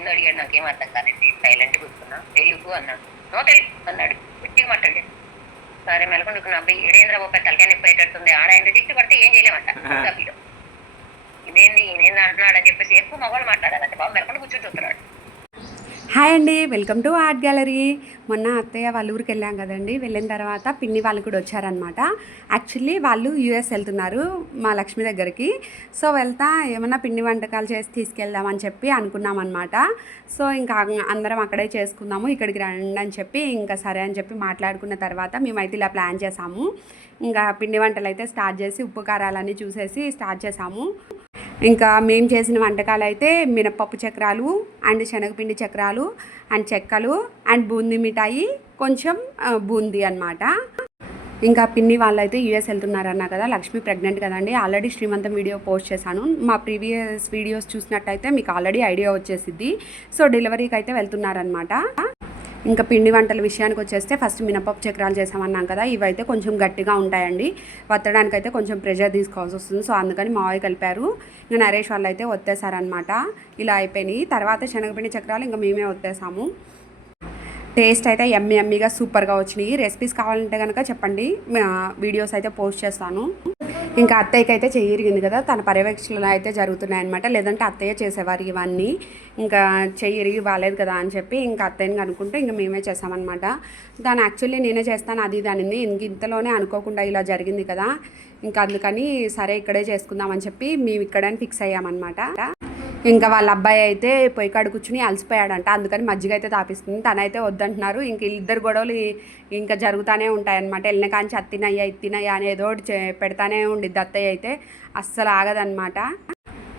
ఏందో అడిగాడు, నాకేం అర్థం కాలేదు. సైలెంట్ కూర్చున్నా. తెలుగు అన్నాడు. నో తెలుగు అన్నాడు. పుట్టిగా మాట్లాడి సరే మెలకొండుకున్న అబ్బాయి ఏడేంద్ర ఒక తలకాయ పోయేటట్టుంది. ఆడ ఆయన రిజెక్ట్ పడితే ఏం చేయలేమంట. ఇదేంది ఈయనేంది అంటున్నాడు అని చెప్పేసి ఎక్కువ మగవాళ్ళు మాట్లాడాలంటే బాబు మెలకొండ కూర్చొని చూస్తున్నాడు. హాయ్ అండి, వెల్కమ్ టు ఆర్ట్ గ్యాలరీ. మొన్న అత్తయ్య వాళ్ళ ఊరికి వెళ్ళాం కదండి. వెళ్ళిన తర్వాత పిన్ని వాళ్ళు కూడా వచ్చారనమాట. యాక్చువల్లీ వాళ్ళు యూఎస్ వెళ్తున్నారు మా లక్ష్మి దగ్గరికి. సో వెళ్తా ఏమన్నా పిండి వంటకాలు చేసి తీసుకెళ్దామని చెప్పి అనుకున్నాం అనమాట. సో ఇంకా అందరం అక్కడే చేసుకుందాము, ఇక్కడికి రండి అని చెప్పి ఇంకా సరే అని చెప్పి మాట్లాడుకున్న తర్వాత మేమైతే ఇలా ప్లాన్ చేసాము. ఇంకా పిండి వంటలు అయితే స్టార్ట్ చేసి ఉప్పు కారాలన్నీ చూసేసి స్టార్ట్ చేసాము. ఇంకా మేము చేసిన వంటకాలు అయితే మినపప్పు చక్రాలు అండ్ శనగపిండి చక్రాలు అండ్ చెక్కలు అండ్ బూందీ మిఠాయి, కొంచెం బూందీ అనమాట. ఇంకా పిన్ని వాళ్ళు అయితే యూఎస్ వెళ్తున్నారన్నా కదా. లక్ష్మి ప్రెగ్నెంట్ కదండి. ఆల్రెడీ శ్రీమంతం వీడియో పోస్ట్ చేశాను. మా ప్రీవియస్ వీడియోస్ చూసినట్టయితే మీకు ఆల్రెడీ ఐడియా వచ్చేసిద్ది. సో డెలివరీకి అయితే వెళ్తున్నారనమాట. ఇంకా పిండి వంటల విషయానికి వచ్చేస్తే ఫస్ట్ మినపప్పు చక్రాలు చేసామన్నాం కదా. ఇవైతే కొంచెం గట్టిగా ఉంటాయండి, వత్తడానికి అయితే కొంచెం ప్రెషర్ తీసుకోవాల్సి వస్తుంది. సో అందుకని మావయ్య కలిపారు. ఇంకా నరేష్ వాళ్ళు అయితే ఒత్తేసారనమాట. ఇలా అయిపోయినాయి. తర్వాత శనగపిండి చక్రాలు ఇంకా మేమే ఒత్తేసాము. టేస్ట్ అయితే ఎమ్మీగా సూపర్గా వచ్చినాయి. రెసిపీస్ కావాలంటే కనుక చెప్పండి, వీడియోస్ అయితే పోస్ట్ చేస్తాను. ఇంకా అత్తయ్యకి అయితే చెయ్యిరిగింది కదా, తన పర్యవేక్షణలో అయితే జరుగుతున్నాయి అనమాట. లేదంటే అత్తయ్య చేసేవారు ఇవన్నీ. ఇంకా చెయ్యిరిగి బాగాలేదు కదా అని చెప్పి ఇంకా అత్తయ్యని అనుకుంటే ఇంకా మేమే చేసామన్నమాట. దాన్ని యాక్చువల్లీ నేనే చేస్తాను అది దానింది. ఇంతలోనే అనుకోకుండా ఇలా జరిగింది కదా, ఇంకా అందుకని సరే ఇక్కడే చేసుకుందామని చెప్పి మేము ఇక్కడని ఫిక్స్ అయ్యామన్నమాట. ఇంకా వాళ్ళ అబ్బాయి అయితే పొయ్యి కాడ కూర్చుని అలసిపోయాడంట. అందుకని మజ్జిగ అయితే తాపిస్తుంది. తనైతే వద్దంటున్నారు. ఇంక ఇద్దరు గొడవలు ఇంకా జరుగుతూనే ఉంటాయన్నమాట. వెళ్ళిన కాంచి అత్తినయ్యా ఇత్తినయ్యా అని ఏదో ఒకటి పెడతానే ఉండిద్ది. అత్తయ్య అయితే అస్సలు ఆగదనమాట.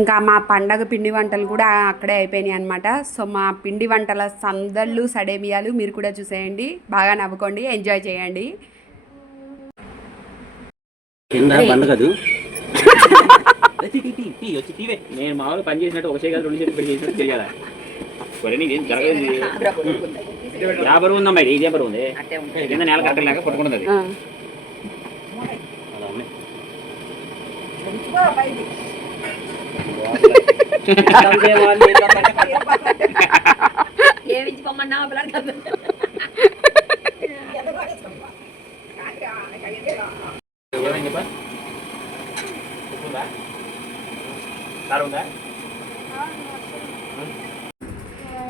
ఇంకా మా పండగ పిండి వంటలు కూడా అక్కడే అయిపోయినాయి అనమాట. సో మా పిండి వంటల సందళ్ళు సడేమియాలు మీరు కూడా చూసేయండి, బాగా నవ్వుకోండి, ఎంజాయ్ చేయండి. నేను మామూలు పని చేసినట్టు ఒక చేయాలి, రెండు చేతులు పెట్టి చేసినట్టు తెలియాలి. నీకేం జరగదు. యాభై ఉందమ్మా, ఇది బరువు ఉంది. కింద నేల కట్టలేక పట్టుకుంటుంది.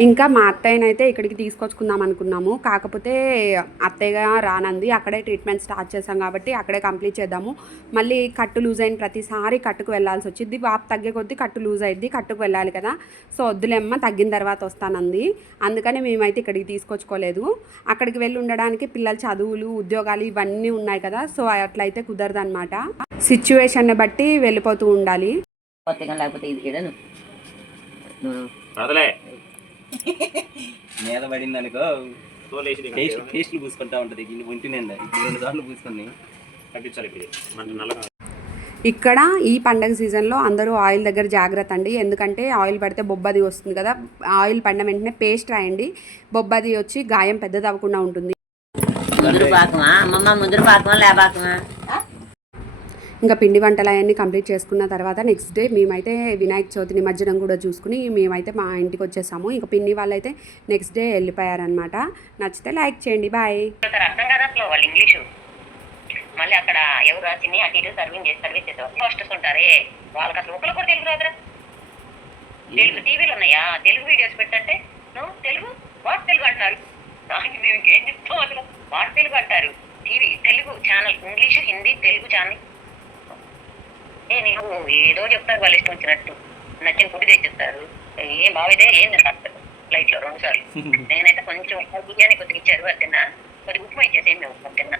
ఇంకా మా అత్తయ్యనైతే ఇక్కడికి తీసుకొచ్చుకుందాం అనుకున్నాము. కాకపోతే అత్తయ్య రానంది. అక్కడే ట్రీట్మెంట్ స్టార్ట్ చేసాం కాబట్టి అక్కడే కంప్లీట్ చేద్దాము. మళ్ళీ కట్టు లూజ్ అయిన ప్రతిసారి కట్టుకు వెళ్ళాల్సి వచ్చింది. బాబు తగ్గే కొద్దీ కట్టు లూజ్ అయింది, కట్టుకు వెళ్ళాలి కదా. సో వద్దులేమ్మ, తగ్గిన తర్వాత వస్తానంది. అందుకని మేమైతే ఇక్కడికి తీసుకొచ్చుకోలేదు. అక్కడికి వెళ్ళి ఉండడానికి పిల్లల చదువులు, ఉద్యోగాలు ఇవన్నీ ఉన్నాయి కదా. సో అట్లయితే కుదరదనమాట. సిచ్యువేషన్ని బట్టి వెళ్ళిపోతూ ఉండాలి. మీద పడింది అనుకో, టేస్ట్లు పూసుకుంటా ఉంటుంది. ఒంటి నిండా 2 సార్లు పూసుకొని కట్టించాలి. ఇక్కడ ఈ పండగ సీజన్లో అందరూ ఆయిల్ దగ్గర జాగ్రత్త అండి. ఎందుకంటే ఆయిల్ పడితే బొబ్బది వస్తుంది కదా. ఆయిల్ పడిన వెంటనే పేస్ట్ రాయండి. బొబ్బది వచ్చి గాయం పెద్దది అవ్వకుండా ఉంటుంది. ఇంకా పిండి వంటలు అవన్నీ కంప్లీట్ చేసుకున్న తర్వాత నెక్స్ట్ డే మేమైతే వినాయక చవితి నిమజ్జనం కూడా చూసుకుని మేమైతే మా ఇంటికి వచ్చేసాము. ఇంకా పిన్ని వాళ్ళైతే నెక్స్ట్ డే వెళ్ళిపోయారనమాట. నచ్చితే లైక్ చేయండి, బాయ్. అర్థం కదా అసలు వాళ్ళు ఇంగ్లీషు. మళ్ళీ అక్కడ ఎవరు చిన్ని అటు ఇటు సర్వీస్ చేసేవాళ్ళు పోస్టర్స్ ఉంటారే, వాళ్ళకి అసలు ఒకరు కూడా తెలుగు రాదురా. తెలుగు టీవీలు ఉన్నాయా, తెలుగు వీడియోస్ పెట్టంటే నువ్వు తెలుగు వాట్ తెలుగు అంటున్నారు. దానికి మేము ఇంకేం చెప్తాం అసలు. వాట్ తెలుగు అంటారు. TV Telugu channel, English Hindi Telugu channel. నేను ఏదో చెప్తారు వాళ్ళు ఇష్టం వచ్చినట్టు, నచ్చిన ఫుడ్ తెచ్చిస్తారు. ఏం బాగైతే ఏం తింటారు ఫ్లైట్ లో 2 సార్లు. నేనైతే కొంచెం బిర్యానీ కొద్దిగా ఇచ్చారు, అది తిన్నా. కొద్దిగా ఉప్మా ఇచ్చేసి మేము ఉప్మా తిన్నా.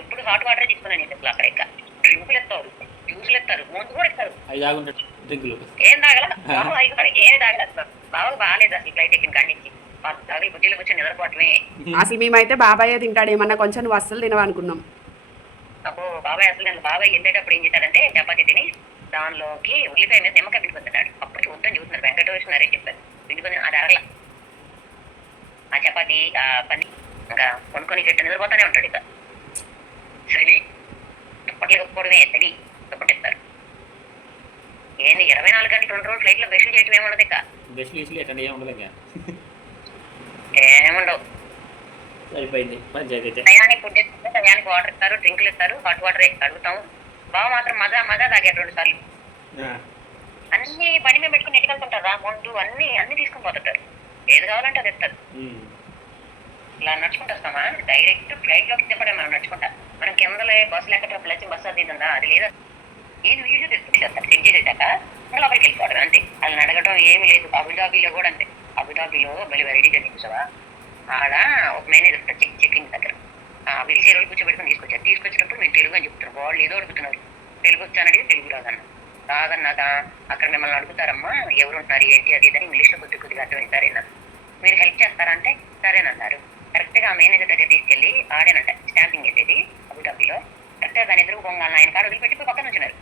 ఎప్పుడు హాట్ వాటర్ తీసుకున్నాను నేను అసలు. అక్కడ ఇంకా డ్రింకులు ఎత్తారు, జ్యూసులు ఎత్తారు, ముందు కూడా ఇస్తారు. ఏం తాగల ఏమి తాగల బాగా బాగాలేదు అసలు. ఫ్లైట్ ఎక్కిన కాడి నుంచి బుజ్జిలో వచ్చి నిద్రపోవటమే. అసలు మేమైతే బాబాయ్ తింటాడు ఏమన్నా, కొంచెం నువ్వు అస్సలు తినవనుకున్నాం. అప్పుడు బాబాయ్ అసలు నేను బాబాయ్ వెళ్ళేటప్పుడు ఏం చేశాడంటే చపాతీ తిని దానిలోకి ఉల్లిపాయ మీద నిమ్మకాయ పిండుకుంటున్నాడు. అప్పటికి వద్దని చూస్తున్నారు. వెంకటేశ్వర చెప్పారు పిండుకొని అది అరగల. ఆ చపాతీ ఆ పని ఇంకా కొనుక్కొని చెట్టు నిద్రపోతానే ఉంటాడు. ఇక చలి దుప్పట్లు కప్పుకోవడమే, చలి దుప్పటిస్తారు. ఏంది 24 గంటలు 2 రోజులు ఫ్లైట్లో బెస్ట్ చేయటం ఏముండదు. ఇక గెస్ట్లు గిస్ట్లు ఎక్కడ ఏమి ఉండదు ఇంకా ఏముండవు. సరిపోయింది పంచాయతీ అయితే. టయానికి ఫుడ్ ఇస్తారు, టయానికి వాటర్ ఇస్తారు, డ్రింకులు ఇస్తారు, హాట్ వాటర్ అడుగుతాం. బావ మాత్రం మజా మజా తాగాడు 2 సార్లు. అన్ని బండి మీద పెట్టుకుని ఎట్టుకెళ్తుంటారు, రాముండు అన్ని అన్ని తీసుకుని పోతుంటారు. ఏది కావాలంటే అది ఇస్తారు. ఇలా నడుచుకుంటూ వస్తామా, డైరెక్ట్ ఫ్లైట్ లోకి చెప్పడం మనం నడుచుకుంటా. మనం కిందలే బస్సులు ఎక్కడం వచ్చి బస్సు అది ఉందా, అది లేదా ఏది వీడియో తీసుకుంటారు. చెక్ చేసేసాక ఇంకా లోపలికి వెళ్ళిపోవడం అంతే. వాళ్ళని అడగడం ఏమి లేదు. అబుదాబీలో కూడా అంతే. అబుదాబీలో మళ్ళీ వెరైటీగా చూసావా, ఆడ ఒక మేనేజర్ చెక్కింగ్ దగ్గర వీల్ చైర్ కూర్చోబెట్టుకుని తీసుకొచ్చినప్పుడు మేము తెలుగు అని చెప్తున్నారు. వాళ్ళు ఏదో అడుగుతున్నారు, తెలుగు వచ్చానడిగి తెలుగు రాదన్నదా. అక్కడ మిమ్మల్ని అడుగుతారమ్మా ఎవరు ఉంటున్నారు ఏంటి అది ఇదని ఇంగ్లీష్లో కొద్దిగా అర్థమైంది. సరేనా మీరు హెల్ప్ చేస్తారంటే సరేనన్నారు. కరెక్ట్గా ఆ మేనేజర్ దగ్గర తీసుకెళ్ళి ఆడేనంట స్టాంపింగ్ చేసేది అబుదాబీలో. కరెక్ట్గా దాని ఎదురు పొంగాలని ఆయన కాడ వదిలిపెట్టి పక్కన వచ్చినారు.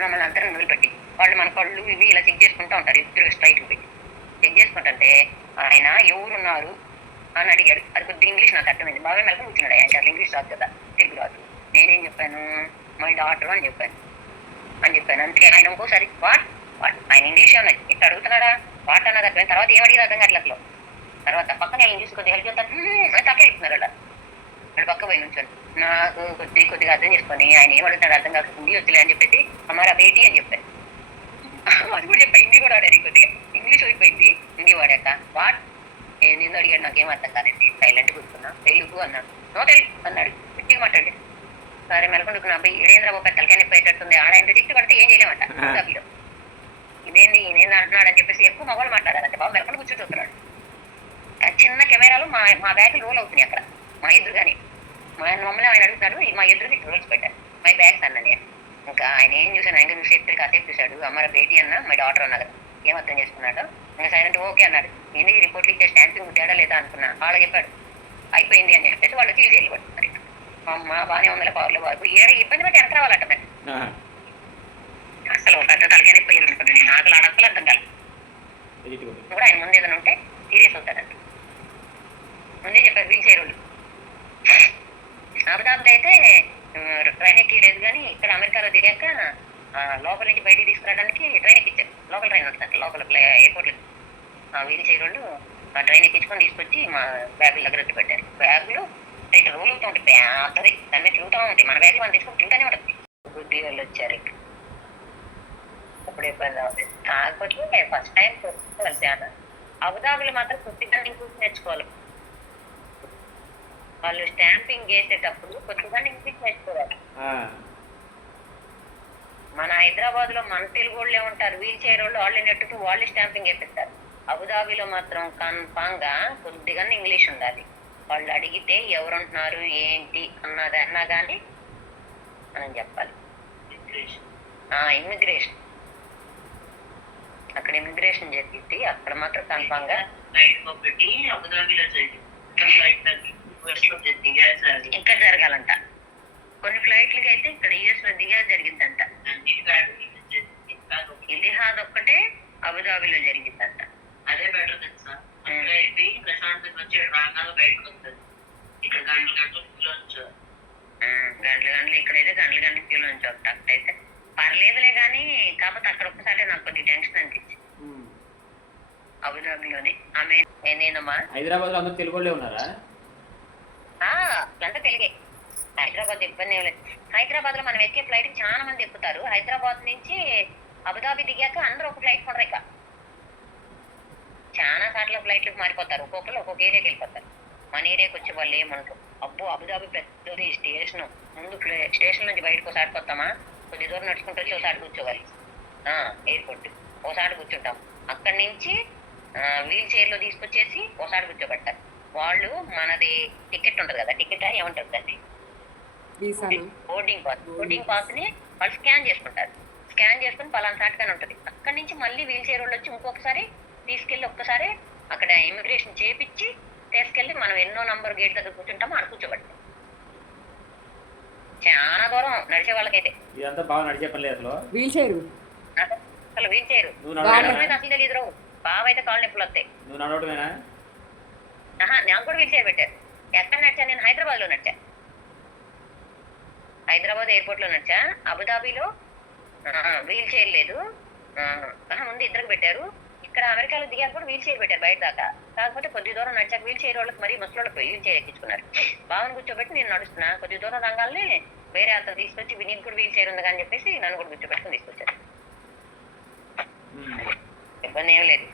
మమ్మల్ని అందరం వదిలిపెట్టి వాళ్ళు మన కళ్ళు ఇవి ఇలా చెక్ చేసుకుంటూ ఉంటారు. ఇద్దరు స్ట్రైట్ పోయి చెక్ చేసుకుంటుంటే ఆయన ఎవరున్నారు అని అడిగాడు. అది కొద్దిగా ఇంగ్లీష్ నాకు అర్థమైంది. బాగా మెలకు కూర్చున్నాడు. ఆయన అసలు ఇంగ్లీష్ రాదు కదా, తెలుగు రాదు. నేనేం చెప్పాను, మై డాటర్ అని చెప్పాను అంతే. ఆయన ఇంకోసారి వాట్ ఆయన ఇంగ్లీష్ ఉన్నది ఇట్లా అడుగుతున్నాడా వాట్ అన్నది అర్థమైంది. తర్వాత ఏమడిగిన అర్థం కావట్లేదు. తర్వాత పక్కన వెళ్ళి చూసి కొద్దిగా హెల్ప్ చేస్తాను తప్పే వెళ్తున్నారు అలా. వాడు పక్క పోయి నుంచొని నాకు కొద్దిగా అర్థం చేసుకొని ఆయన ఏమడుగుతాడు అర్థం కాక హిందీ వచ్చలే అని చెప్పేసి అమ్మారా బేటీ అని చెప్పాను. అది కూడా చెప్పా. హిందీ కూడా వాడారు. కొద్దిగా ఇంగ్లీష్ అయిపోయింది. హిందీ వాడాక వాట్ నేను అడిగాడు. నాకేం అర్థం కాదండి. సైలెంట్ కూర్చున్నా. తెలుగు అన్నాడు. నో తెలుగు అన్నాడు. గట్టిగా మాట్లాడి సరే మెలకొండుకున్నా అబ్బాయి ఏడేంద్ర ఒక తలకాయ పోయేటట్టుంది. ఆడ ఎంత తిట్టి పడితే ఏం చేయలేమంట అబుదాబీలో. ఇదేంది నేను అంటున్నాడు అని చెప్పేసి ఎక్కువ మగవాళ్ళు మాట్లాడాలంటే బాబు మెలకొని కూర్చొని చూస్తున్నాడు. చిన్న కెమెరాలు మా బ్యాగులు రోల్ అవుతున్నాయి అక్కడ మా ఎదురు. కానీ మమ్మల్ని ఆయన అడుగుతాడు. మా ఎదురుకి రోల్స్ పెట్టారు. మై బ్యాగ్స్ అన్న నేను. ఇంకా ఆయన ఏం చూసాను, ఆయన చూసి ఎప్పుడు కాసేపు చూశాడు. అమ్మారా బేటీ అన్న మై డాటర్ అన్నారు. ఏం అర్థం చేసుకున్నాడు. ఇంకా సైలెంట్ ఓకే అన్నాడు. నేను ఈ రిపోర్ట్లు ఇచ్చే స్టాంపింగ్ తేడా లేదా అనుకున్నా. వాళ్ళు చెప్పాడు అయిపోయింది అని చెప్పేసి వాళ్ళు తీసి వెళ్ళిపోతున్నారు. అమ్మ బాగానే ఉందిలే పవర్లో బాబు ఏడ ఇబ్బంది పెట్టి వెనక రావాలంట. మరి అసలు పెద్ద తలకాయ పోయింది అనుకున్నాను. నాకు అసలు అర్థం కాదు. కూడా ఆయన ముందు ఏదైనా ఉంటే సీరియస్ అవుతాడంట. ముందే చెప్పారు వీల్ చైర్ వాళ్ళు. అబుదాబిలో అయితే ట్రైన్ ఎక్కి లేదు. కానీ ఇక్కడ అమెరికాలో తిరిగాక లోపల నుంచి బయటికి తీసుకురావడానికి ట్రైన్ ఎక్కించారు. లోకల్ ట్రైన్ ఉంటుంది లోపల ఎయిర్పోర్ట్లో. వీల్ చైర్ వాళ్ళు ట్రైన్ ఎక్కించుకొని తీసుకొచ్చి మా బ్యాగుల దగ్గర వచ్చి పెట్టారు. బ్యాగులు ఇట్లా రోల్ అవుతూ ఉంటాయి. పెద్దది దాని మీద తిరుగుతూ ఉంటాయి. మన బ్యాగ్ మనం తీసుకొని తింటూనే ఉంటుంది. బుద్ధి వాళ్ళు వచ్చారు. అప్పుడు ఇబ్బంది అవుతుంది. కాకపోతే ఫస్ట్ టైం కలిసాను. అబుదాబిలో మాత్రం కొద్దిగా ఇంగ్లీష్ నేర్చుకోవాలి. వాళ్ళు స్టాంపింగ్ చేసేటప్పుడు కొద్దిగా ఇంగ్లీష్ నేర్చుకోవాలి. మన హైదరాబాద్ లో మన తెలుగు వాళ్ళే ఉంటారు. వీల్ చైర్ వాళ్ళు వాళ్ళే నెట్టుకు వాళ్ళే స్టాంపింగ్ చేపిస్తారు. అబుదాబిలో మాత్రం కన్ఫామ్ గా కొద్దిగా ఇంగ్లీష్ ఉండాలి. వాళ్ళు అడిగితే ఎవరుంటున్నారు ఏంటి అన్నది అన్నా కానీ మనం చెప్పాలి. ఇమిగ్రేషన్ అక్కడ ఇమిగ్రేషన్ జరిగింది. అక్కడ మాత్రం కన్ఫామ్ గా ఇక్కడ జరగాలంట. కొన్ని ఫ్లైట్లకి అయితే ఇక్కడ యూఎస్ లో దిగా జరిగిందంట. ఇతిహాద్ ఒక్కటే అబుదాబిలో జరిగిందంట. అదే బెటర్ తెలుసా. ప్రశాంతంగా వచ్చి రాగానే బయటకు వస్తుంది. ఇక్కడ గంటలు ఇక్కడైతే గంటల క్యూలో నుంచి అయితే పర్లేదులే. కానీ కాకపోతే అక్కడ ఒక్కసారి నాకు కొద్దిగా టెన్షన్ అనిపించింది. అబుదాబిలోనే ఆమె నేనమ్మా హైదరాబాద్ లో అందరూ తెలుగు వాళ్ళే ఉన్నారా? అంతా తెలుగే. హైదరాబాద్ ఇబ్బంది ఏం లేదు. హైదరాబాద్ లో మనం ఎక్కే ఫ్లైట్ చాలా మంది ఎక్కుతారు. హైదరాబాద్ నుంచి అబుదాబి దిగాక అందరూ ఒక ఫ్లైట్ కొనరు. ఇక చాలా సార్లు ఫ్లైట్లకు మారిపోతారు. ఒక్కొక్కరు ఒక్కొక్క ఏరియాకి వెళ్ళిపోతారు. మన ఏరియాకి వచ్చే వాళ్ళు ఏమంటారు, అబ్బో అబుదాబి పెద్దది స్టేషన్, ముందు స్టేషన్ నుంచి బయటకు ఒకసారి పోతామా, కొద్ది దూరం నడుచుకుంటూ వచ్చి ఒకసారి కూర్చోవాలి. ఎయిర్పోర్ట్ ఒకసారి కూర్చుంటాం. అక్కడి నుంచి వీల్ చైర్ లో తీసుకొచ్చేసి ఒకసారి కూర్చోబెట్టారు. వాళ్ళు మనది టికెట్ ఉంటుంది కదా, టికెట్ ఏమంటుంది దాన్ని బోర్డింగ్ పాస్ ని వాళ్ళు స్కాన్ చేసుకుంటారు. స్కాన్ చేసుకుని పలానా సాటుగానే ఉంటుంది. అక్కడి నుంచి మళ్ళీ వీల్ చైర్ వాళ్ళు వచ్చి ఇంకొకసారి తీసుకెళ్ళి ఒక్కసారి అక్కడ ఇమిగ్రేషన్ చేపించి తీసుకెళ్ళి మనం ఎన్నో నంబర్ గేట్ దగ్గర కూర్చుంటామో అక్కడ కూర్చోబెడతాం. చాలా దూరం నడిచే వాళ్ళకైతే ఇదంతా బాగా నడిచే పని లేదు. వీల్ చైర్ అసలు వీల్ చైర్ అసలు తెలియదు. బాగా అయితే కాళ్ళు నొప్పులు వస్తాయి. నువ్వు నడవటమేనా? నాకు కూడా వీల్ చైర్ పెట్టారు. ఎక్కడ నడిచా నేను హైదరాబాద్ లో నడిచా. హైదరాబాద్ ఎయిర్పోర్ట్ లో నడిచా. అబుదాబిలో వీల్ చైర్ లేదు. ముందు ఇద్దరికి పెట్టారు. ఇక్కడ ఇక్కడ అమెరికాలో దిగాక కూడా వీల్ చైర్ పెట్టారు బయట దాకా. కాకపోతే కొద్ది దూరం నడిచాక వీల్ చైర్ వాళ్ళకి మరీ ముసలోళ్ళకి వీల్ చైర్ ఎక్కించుకున్నారు. బావని కూర్చోబెట్టి నేను నడుస్తున్నా, కొద్ది దూరం రంగాల్ని వేరే అతను తీసుకొచ్చి నీకు కూడా వీల్ చైర్ ఉంది అని చెప్పేసి నన్ను కూడా కూర్చోబెట్టుకుని తీసుకొచ్చారు. ఇబ్బంది ఏం లేదు.